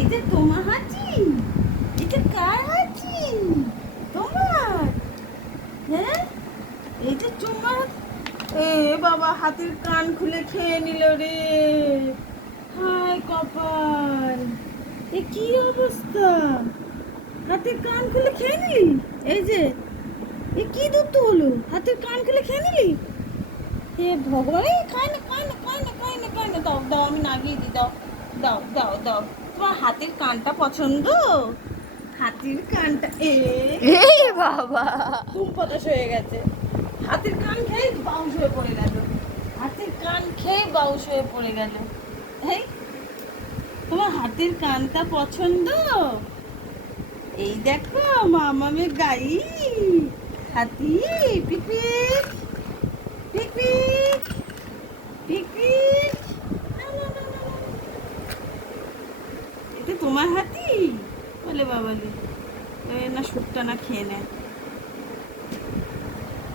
এটা তোমার হাঁচি? এটা কার হাঁচি? তোমার? হ্যাঁ? এটা তোমার এ বাবা, হাতের কান খুলে খেয়ে নিল রে। হায় কপাল। এ কি অবস্থা? হাতের কান খুলে খেয়ে নিলি? এই যে, এ কি দুধ হলো? হাতের কান খুলে খেয়ে নিলি? হে ভগবান, এই খায় না খায় না খায় না খায় না খায় না দাও দাও, আমি নাগিয়ে দিই, দাও। দাও দাও দাও। তোমার হাতের কানটা পছন্দ? হাতের কানটা এ এই বাবা। তুম পটাশ হয়ে গেছে। হাতের কান খেয়ে বাউস হয়ে পড়ে গেল। হাতের কান খেয়ে বাউস হয়ে পড়ে গেল। এই তোমার হাতের কানটা পছন্দ? এই দেখো মামামে গাই হাতি পিকপিক পিকপিক পিকপিক না, না, না, না, না। এটা তোমার হাতি? বলে বাবালি। এবার না সুটটা না খেয়ে নেয়।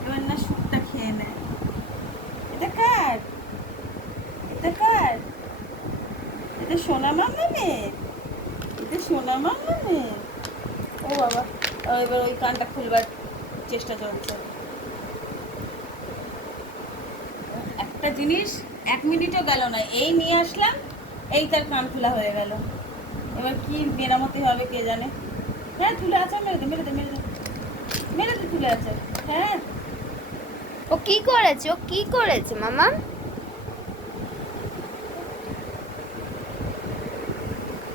এবার না সুটটা খেয়ে নেয়। এটা কার? এটা কার? এটা সোনা মামা মেয়ে এটা সোনা মামা মেয়ে ও বাবা এবার ওই কানটা খুলবার চেষ্টা চলছে। একটা জিনিস এক মিনিটও গেল না, এই নিয়ে আসলাম, এই তার কান খোলা হয়ে গেল। এবার কি মেরামতি হবে কে জানে? হ্যাঁ তুলে আছে, মেরে দে মেরে দে মেরে দে। মেরে দে তুলে আছে। হ্যাঁ। ও কি করেছে? ও কি করেছে, মামা?